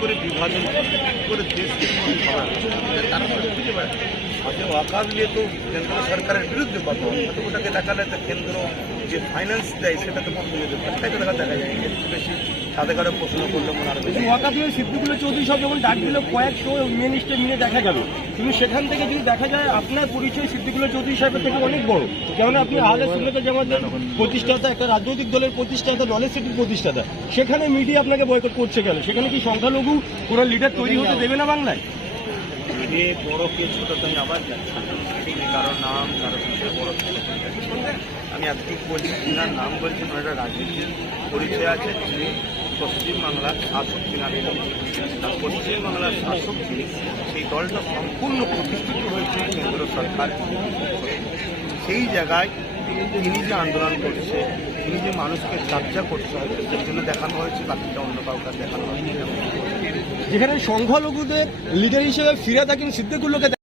করে বিভাজন করা, করে দেশকে আজকে ওয়াকাব নিয়ে তো কেন্দ্র সরকারের বিরুদ্ধে কথা ওটাকে দেখালে তো কেন্দ্র যে ফাইন্যান্স দেয় সেটা তো বন্ধ হয়ে যাবে দেখা যায় বেশি সাথে করে প্রশ্ন করলে মনে হয় বেশি। ওয়াকাফিও সিদ্দিকুল্লাহ চৌধুরী সব যখন ডাক দিল কয়েকশো মেন লিস্টে মিলে দেখা গেল। কিন্তু সেখান থেকে যদি দেখা যায় আপনার পরিচয় সিদ্দিকুল্লাহ চৌধুরী সাহেবের থেকে অনেক বড়। যেমন আপনি আহলে সুন্নত জামাতের প্রতিষ্ঠাতা একটা রাজনৈতিক দলের প্রতিষ্ঠাতা নলেজ সিটির প্রতিষ্ঠাতা সেখানে মিডিয়া আপনাকে বয়কট করছে গেল সেখানে কি সংখ্যালঘু কোনো লিডার তৈরি হতে দেবে না বাংলায়? যে বড় কে ছোট তো আমি আবার যে কারও নাম কারও বিষয়ে বড়। আমি একদিক বলছি তিনার নাম বলছি ওনার রাজনীতির পরিচয় আছে যিনি পশ্চিমবাংলার শাসক নাম। আর পশ্চিমবাংলার শাসক সেই দলটা সম্পূর্ণ প্রতিষ্ঠিত হয়েছে কেন্দ্র সরকার সেই জায়গায় তিনি যে আন্দোলন করছে, তিনি যে মানুষকে চর্চা করছে সেই জন্য দেখানো হয়েছে, বাকিটা অন্য কাউকে দেখানো হয়নি যেখানে সংখ্যালঘুদের লিডার হিসেবে ফিরে থাকেন সিদ্দিকুল্লাহকে